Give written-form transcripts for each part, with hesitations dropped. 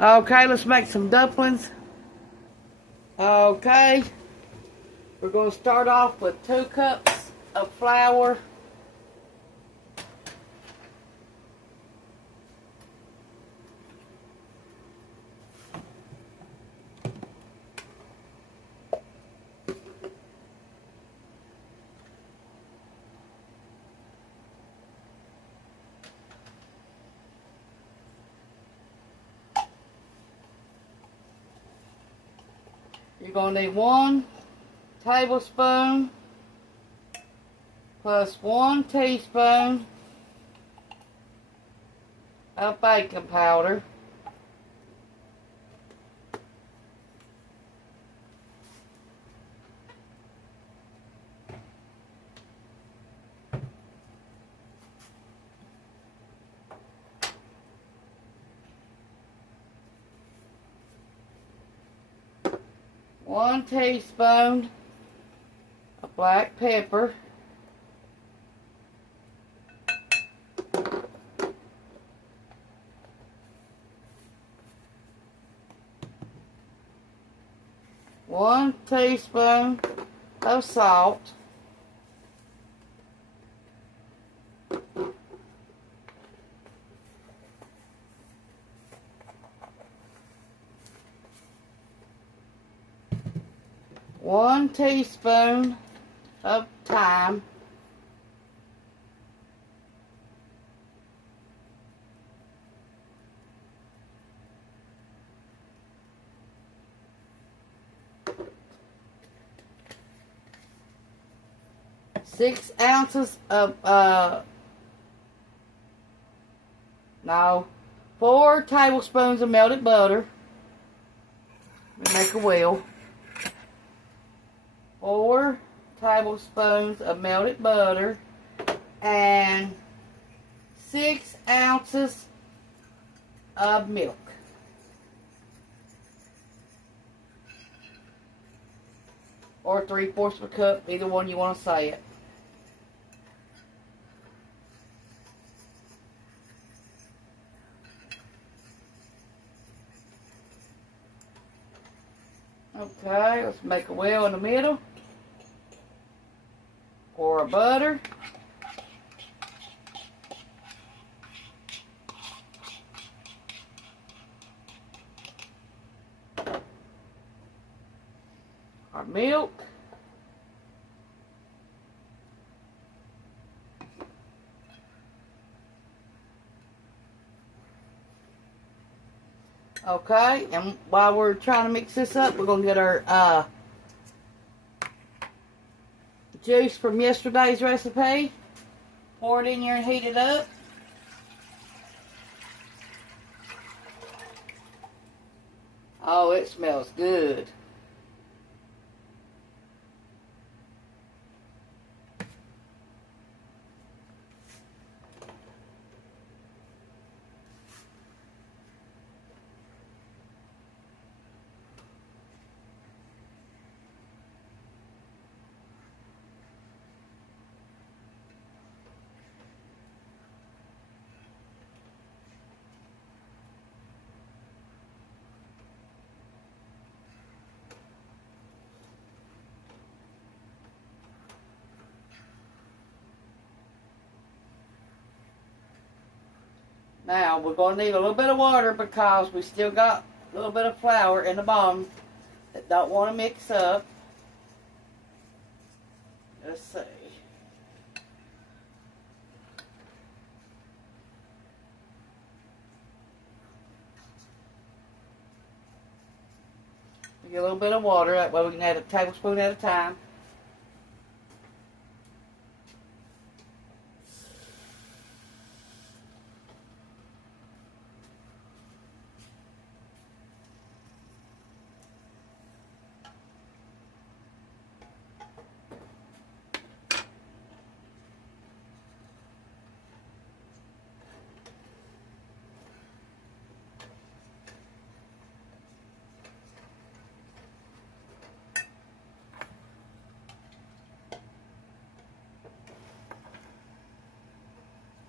Okay, let's make some dumplings. Okay, we're going to start off with 2 cups of flour. You're going to need 1 tablespoon plus 1 teaspoon of baking powder. One teaspoon of black pepper. One teaspoon of salt. One teaspoon of thyme. Six ounces of, 4 tablespoons of melted butter. Let me make a wheel. 4 tablespoons of melted butter and 6 ounces of milk. Or 3/4 of a cup, either one you want to say it. Okay, let's make a well in the middle. Pour our butter. Our milk. Okay, and while we're trying to mix this up, we're going to get our juice from yesterday's recipe. Pour it in here and heat it up. Oh, it smells good. Now, we're going to need a little bit of water because we still got a little bit of flour in the bottom that don't want to mix up. Let's see. Get a little bit of water, that way we can add a tablespoon at a time.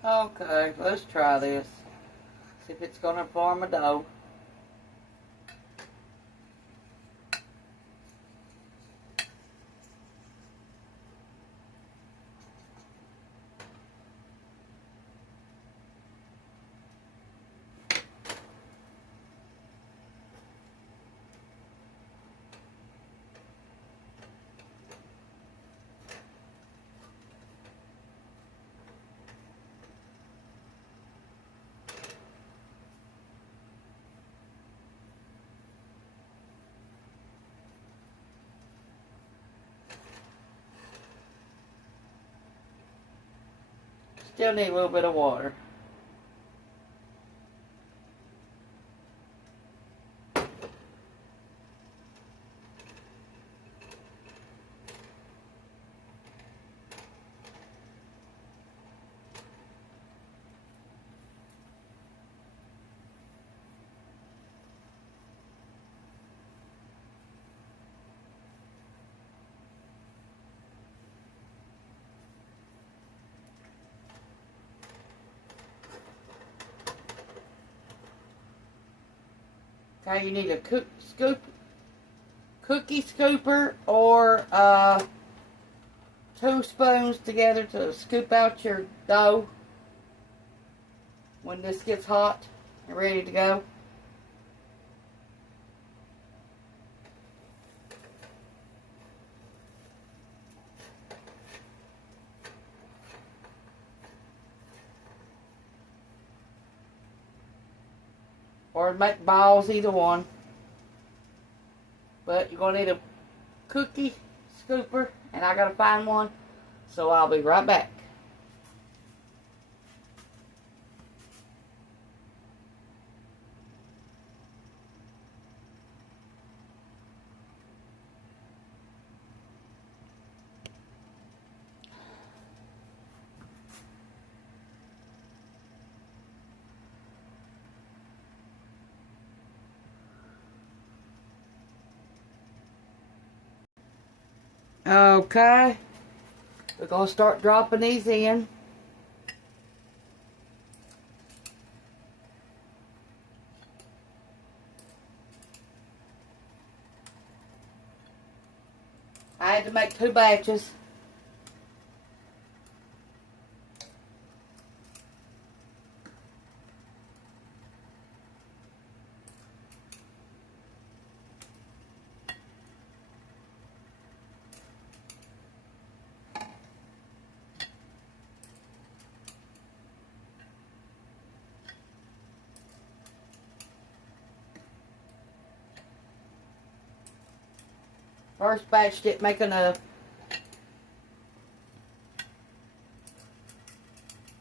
Okay, let's try this. See if it's going to form a dough. still need a little bit of water. Okay, you need a cookie scooper or 2 spoons together to scoop out your dough when this gets hot and ready to go. Or make balls, either one. But you're going to need a cookie scooper, and I got to find one. So I'll be right back. Okay, we're going to start dropping these in. I had to make 2 batches. First batch didn't make enough.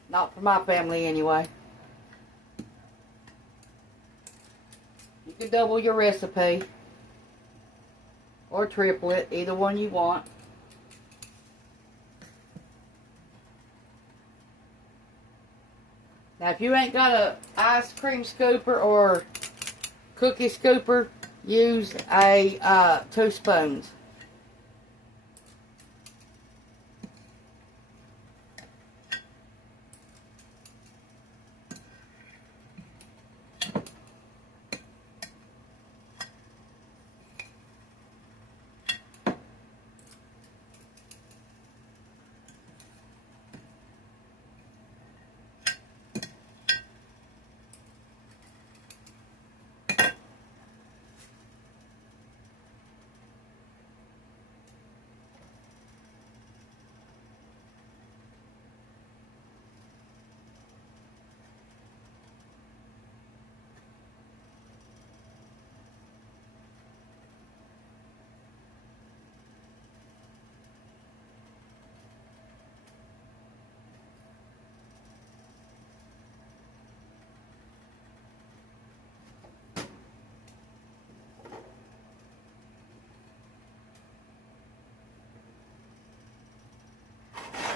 Not for my family anyway. You can double your recipe. Or triple it, either one you want. Now if you ain't got a ice cream scooper or cookie scooper, use a 2 spoons.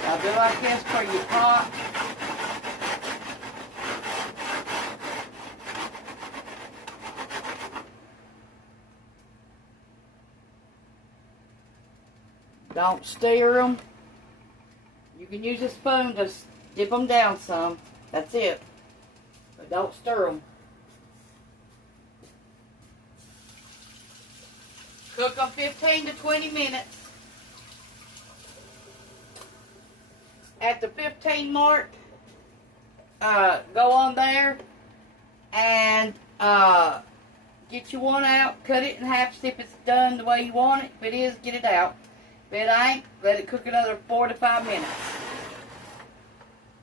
Now do like this for your pot. Don't stir them. You can use a spoon to dip them down some. That's it. But don't stir them. Cook them 15 to 20 minutes. At the 15 mark, go on there and get you one out. Cut it in half, see if it's done the way you want it. If it is, get it out. If it ain't, let it cook another 4 to 5 minutes.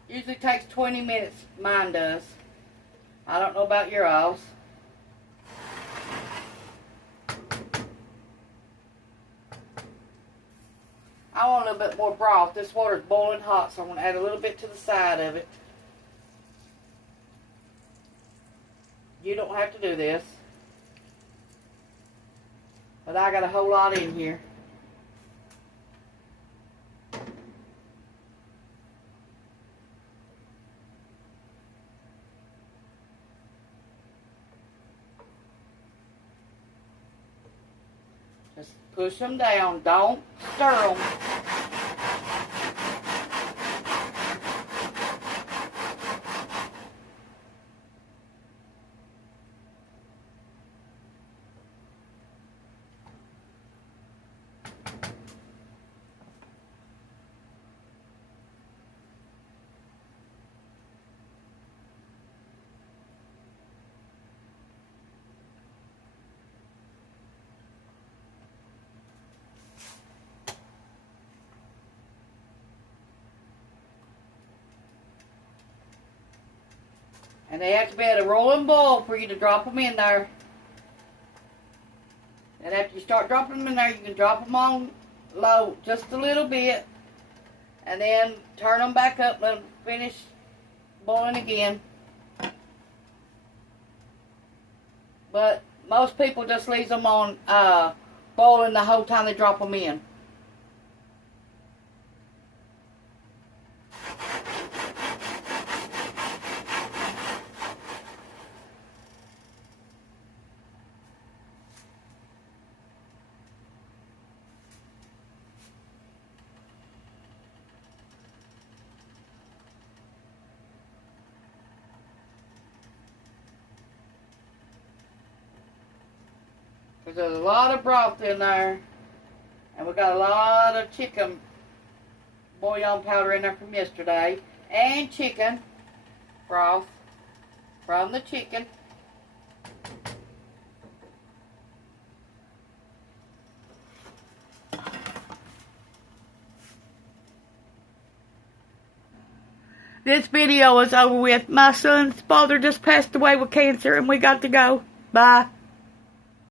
Usually takes 20 minutes, mine does. I don't know about your all's. I want a little bit more broth. This water's boiling hot, so I'm going to add a little bit to the side of it. You don't have to do this. But I got a whole lot in here. Just push them down. Don't stir them. And they have to be at a rolling boil for you to drop them in there. And after you start dropping them in there, you can drop them on low just a little bit. And then turn them back up, let them finish boiling again. But most people just leave them on boiling the whole time they drop them in. Because there's a lot of broth in there. And we got a lot of chicken bouillon powder in there from yesterday. And chicken broth from the chicken. This video is over with. My son's father just passed away with cancer and we got to go. Bye.